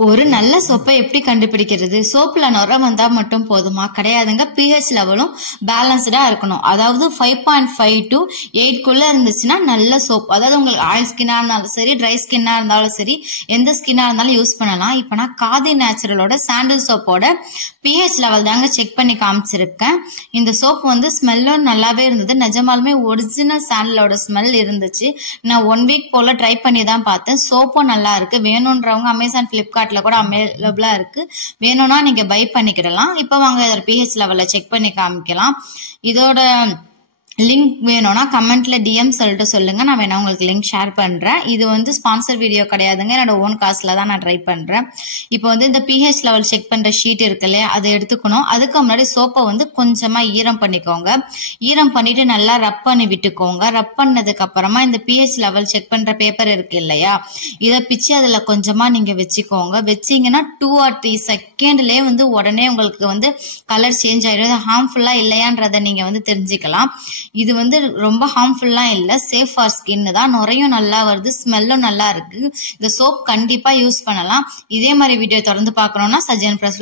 ஒரு நல்ல சோப்பை எப்படி கண்டுபிடிக்கிறது? சோப்புல நுரை வந்தா மட்டும் போதுமா? கிடையாதுங்க. pH லெவலும் பேலன்ஸ்டா இருக்கணும். அதாவது 5.5 to 8 இருந்துச்சுன்னா நல்ல சோப். அதாவது உங்களுக்கு ஆயில் ஸ்கின்னா இருந்தாலும் சரி, ட்ரை ஸ்கின்னா இருந்தாலும் சரி, எந்த ஸ்கின்னா இருந்தாலும் யூஸ் பண்ணலாம். இப்ப நான் காதி நேச்சுரலோட சாண்டில் சோப்போட pH லெவல் தாங்க செக் பண்ணி காமிச்சிருக்கேன். இந்த சோப் வந்து ஸ்மெல்லும் நல்லாவே இருந்தது. நிஜமாலுமே ஒரிஜினல் சாண்டலோட ஸ்மெல் இருந்துச்சு. நான் 1 வீக் போல ட்ரை பண்ணி தான் பார்த்தேன். சோப்பும் நல்லா இருக்கு. வேணும்ன்றவங்க அமேசான், பிளிப்கார்ட்ல கூட அவைலபிளா இருக்கு. வேணும்னா நீங்க பை பண்ணிக்கிடலாம். இப்ப வாங்க இதோட pH லெவல்ல செக் பண்ணி காமிக்கலாம். இதோட லிங்க் வேணும்னா கமெண்ட்ல டிஎம் சொல்லிட்டு சொல்லுங்க. நான் வேணா உங்களுக்கு லிங்க் ஷேர் பண்றேன். இது வந்து ஸ்பான்சர் வீடியோ கிடையாதுங்க. என்னோட ஓன் காசுல தான் நான் ட்ரை பண்றேன். இப்போ வந்து இந்த pH லெவல் செக் பண்ற ஷீட் இருக்கு இல்லையா, அதை எடுத்துக்கணும். அதுக்கு முன்னாடி சோப்பை வந்து கொஞ்சமா ஈரம் பண்ணிக்கோங்க. ஈரம் பண்ணிட்டு நல்லா ரப் பண்ணி விட்டுக்கோங்க. ரப் பண்ணதுக்கு அப்புறமா இந்த pH லெவல் செக் பண்ற பேப்பர் இருக்கு இல்லையா, இதை பிச்சு அதுல கொஞ்சமா நீங்க வச்சுக்கோங்க. வச்சீங்கன்னா 2 or 3 செகண்ட்லயே வந்து உடனே உங்களுக்கு வந்து கலர் சேஞ்ச் ஆயிடும். ஹார்ம்ஃபுல்லா இல்லையான்றதை நீங்க வந்து தெரிஞ்சுக்கலாம். இது வந்து ரொம்ப ஹார்ம்ஃபுல்லா இல்ல, சேஃப் ஃபார் ஸ்கின் தான். நுரையும் நல்லா வருது, ஸ்மெல்லும் நல்லா இருக்கு. இந்த சோப் கண்டிப்பா யூஸ் பண்ணலாம். இதே மாதிரி வீடியோ தொடர்ந்து பார்க்கணும்னா சஜன் பிரஸ்